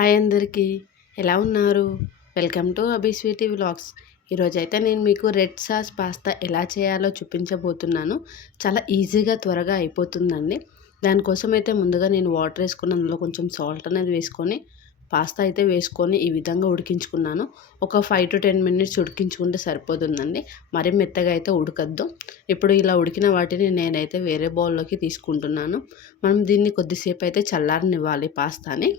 Hi అందరికీ, ఎలా ఉన్నారు? Welcome to Abhi Sweety vlogs. ఈరోజైతే నేను మీకు రెడ్ సాస్ పాస్తా ఎలా చేయాలో చూపించబోతున్నాను. చాలా ఈజీగా త్వరగా అయిపోతుందండి. దానికోసం అయితే ముందుగా నేను వాటర్ వేసుకుని అందులో కొంచెం సాల్ట్ అనేది వేసుకొని పాస్తా అయితే వేసుకొని ఈ విధంగా ఉడికించుకున్నాను. ఒక 5 to 10 minutes ఉడికించుకుంటే సరిపోతుందండి. మరీ మెత్తగా అయితే ఉడకద్దు. ఇప్పుడు ఇలా ఉడికిన వాటిని నేనైతే వేరే బౌల్లోకి తీసుకుంటున్నాను. మనం దీన్ని కొద్దిసేపు అయితే చల్లారనివ్వాలి పాస్తాని.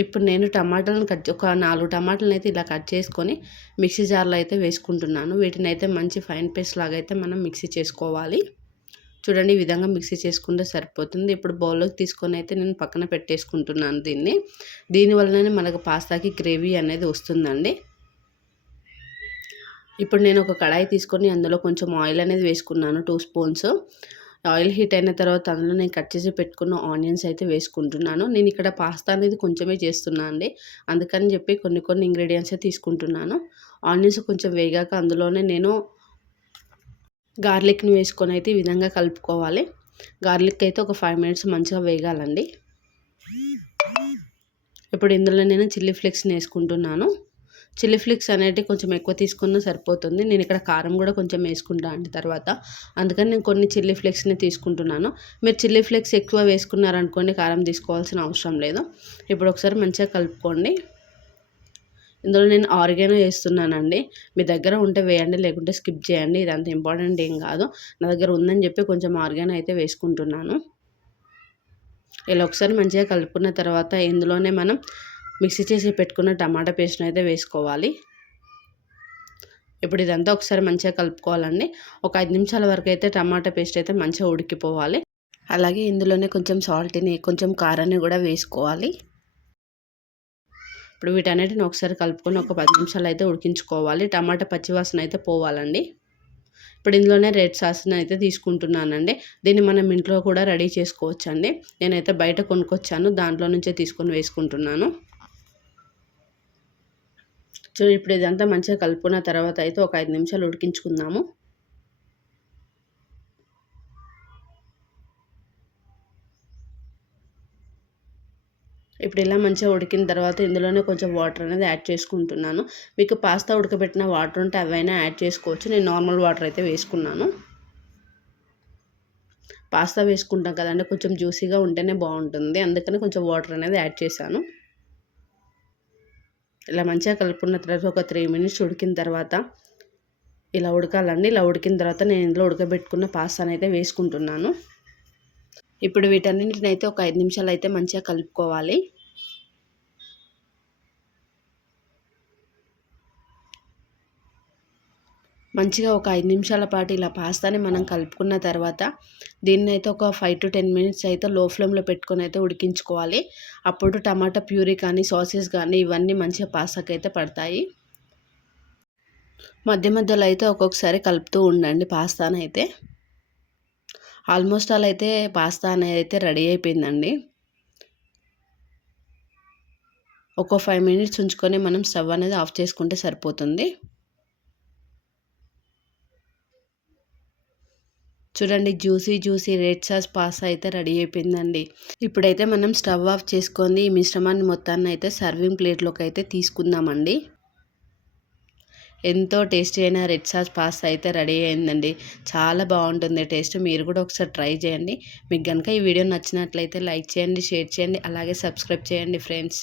ఇప్పుడు నేను టమాటాలను ఒక 4 టమాటాలను అయితే ఇలా కట్ చేసుకొని మిక్సీ జార్లో అయితే వేసుకుంటున్నాను. వీటిని అయితే మంచి ఫైన్ పేస్ట్ లాగా అయితే మనం మిక్సీ చేసుకోవాలి. చూడండి, ఈ విధంగా మిక్సీ చేసుకుంటే సరిపోతుంది. ఇప్పుడు బౌల్లోకి తీసుకొని అయితే నేను పక్కన పెట్టేసుకుంటున్నాను దీన్ని. దీనివల్లనే మనకు పాస్తాకి గ్రేవీ అనేది వస్తుందండి. ఇప్పుడు నేను ఒక కడాయి తీసుకొని అందులో కొంచెం ఆయిల్ అనేది వేసుకున్నాను, 2 స్పూన్స్. ఆయిల్ హీట్ అయిన తర్వాత అందులో నేను కట్ చేసి పెట్టుకున్న ఆనియన్స్ అయితే వేసుకుంటున్నాను. నేను ఇక్కడ పాస్తా అనేది కొంచెమే చేస్తున్నాను అండి, అందుకని చెప్పి కొన్ని ఇంగ్రీడియంట్స్ తీసుకుంటున్నాను. ఆనియన్స్ కొంచెం వేగాక అందులోనే నేను గార్లిక్ని వేసుకొని అయితే ఈ విధంగా కలుపుకోవాలి. గార్లిక్ అయితే ఒక 5 minutes మంచిగా వేగాలండి. ఇప్పుడు ఇందులో నేను చిల్లీ ఫ్లేక్స్ని వేసుకుంటున్నాను. చిల్లీ ఫ్లేక్స్ అనేటివి కొంచెం ఎక్కువ తీసుకున్నా సరిపోతుంది. నేను ఇక్కడ కారం కూడా కొంచెం వేసుకుంటాను అండి తర్వాత, అందుకని నేను కొన్ని చిల్లీ ఫ్లేక్స్ని తీసుకుంటున్నాను. మీరు చిల్లీ ఫ్లేక్స్ ఎక్కువ వేసుకున్నారనుకోండి, కారం తీసుకోవాల్సిన అవసరం లేదు. ఇప్పుడు ఒకసారి మంచిగా కలుపుకోండి. ఇందులో నేను ఆరిగానో వేస్తున్నానండి. మీ దగ్గర ఉంటే వేయండి, లేకుంటే స్కిప్ చేయండి. ఇది అంత ఇంపార్టెంట్ ఏం కాదు. నా దగ్గర ఉందని చెప్పి కొంచెం ఆరిగానో అయితే వేసుకుంటున్నాను. ఇలా ఒకసారి మంచిగా కలుపుకున్న తర్వాత ఇందులోనే మనం మిక్సీ చేసి పెట్టుకున్న టమాటా పేస్ట్ని అయితే వేసుకోవాలి. ఇప్పుడు ఇదంతా ఒకసారి మంచిగా కలుపుకోవాలండి. ఒక 5 నిమిషాల వరకు అయితే టమాటా పేస్ట్ అయితే మంచిగా ఉడికిపోవాలి. అలాగే ఇందులోనే కొంచెం సాల్ట్ని, కొంచెం కారాన్ని కూడా వేసుకోవాలి. ఇప్పుడు వీటన్నిటిని ఒకసారి కలుపుకొని ఒక 10 నిమిషాలు అయితే ఉడికించుకోవాలి. టమాటా పచ్చివాసన అయితే పోవాలండి. ఇప్పుడు ఇందులోనే రెడ్ సాస్ని అయితే తీసుకుంటున్నానండి. దీన్ని మనం ఇంట్లో కూడా రెడీ చేసుకోవచ్చండి. నేనైతే బయట కొనుక్కొచ్చాను, దాంట్లో నుంచే తీసుకొని వేసుకుంటున్నాను. చూడండి, ఇప్పుడు ఇదంతా మంచిగా కలుపుకున్న తర్వాత అయితే ఒక 5 నిమిషాలు ఉడికించుకుందాము. ఇప్పుడు ఇలా మంచిగా ఉడికిన తర్వాత ఇందులోనే కొంచెం వాటర్ అనేది యాడ్ చేసుకుంటున్నాను. మీకు పాస్తా ఉడకబెట్టిన వాటర్ ఉంటే అవైనా యాడ్ చేసుకోవచ్చు. నేను నార్మల్ వాటర్ అయితే వేసుకున్నాను. పాస్తా వేసుకుంటాం కదండి, కొంచెం జ్యూసీగా ఉంటేనే బాగుంటుంది, అందుకని కొంచెం వాటర్ అనేది యాడ్ చేశాను. ఇలా మంచిగా కలుపుకున్న తర్వాత ఒక 3 minutes ఉడికిన తర్వాత ఇలా ఉడకాలండి. ఇలా ఉడికిన తర్వాత నేను ఇందులో ఉడకబెట్టుకున్న పాస్తాను అయితే వేసుకుంటున్నాను. ఇప్పుడు వీటన్నింటిని అయితే ఒక 5 నిమిషాలు అయితే మంచిగా కలుపుకోవాలి. మంచిగా ఒక 5 నిమిషాల పాటు ఇలా పాస్తాని మనం కలుపుకున్న తర్వాత దీన్ని అయితే ఒక 5 to 10 minutes అయితే లో ఫ్లేమ్లో పెట్టుకొని అయితే ఉడికించుకోవాలి. అప్పుడు టమాటా ప్యూరీ కానీ, సాసెస్ కానీ ఇవన్నీ మంచిగా పాస్తాకి అయితే పడతాయి. మధ్య మధ్యలో అయితే ఒక్కొక్కసారి కలుపుతూ ఉండండి పాస్తాని అయితే. ఆల్మోస్ట్ అలా అయితే పాస్తా అనేది అయితే రెడీ అయిపోయిందండి. ఒక 5 minutes ఉంచుకొని మనం స్టవ్ అనేది ఆఫ్ చేసుకుంటే సరిపోతుంది. చూడండి, జ్యూసీ రెడ్ సాస్ పాస్తా అయితే రెడీ అయిపోయిందండి. ఇప్పుడైతే మనం స్టవ్ ఆఫ్ చేసుకొని ఈ మిశ్రమాన్ని మొత్తాన్ని అయితే సర్వింగ్ ప్లేట్లోకి అయితే తీసుకుందామండి. ఎంతో టేస్టీ అయిన రెడ్ సాస్ పాస్తా అయితే రెడీ అయిందండి. చాలా బాగుంటుంది టేస్ట్. మీరు కూడా ఒకసారి ట్రై చేయండి. మీకు కనుక ఈ వీడియో నచ్చినట్లయితే లైక్ చేయండి, షేర్ చేయండి, అలాగే సబ్స్క్రైబ్ చేయండి ఫ్రెండ్స్.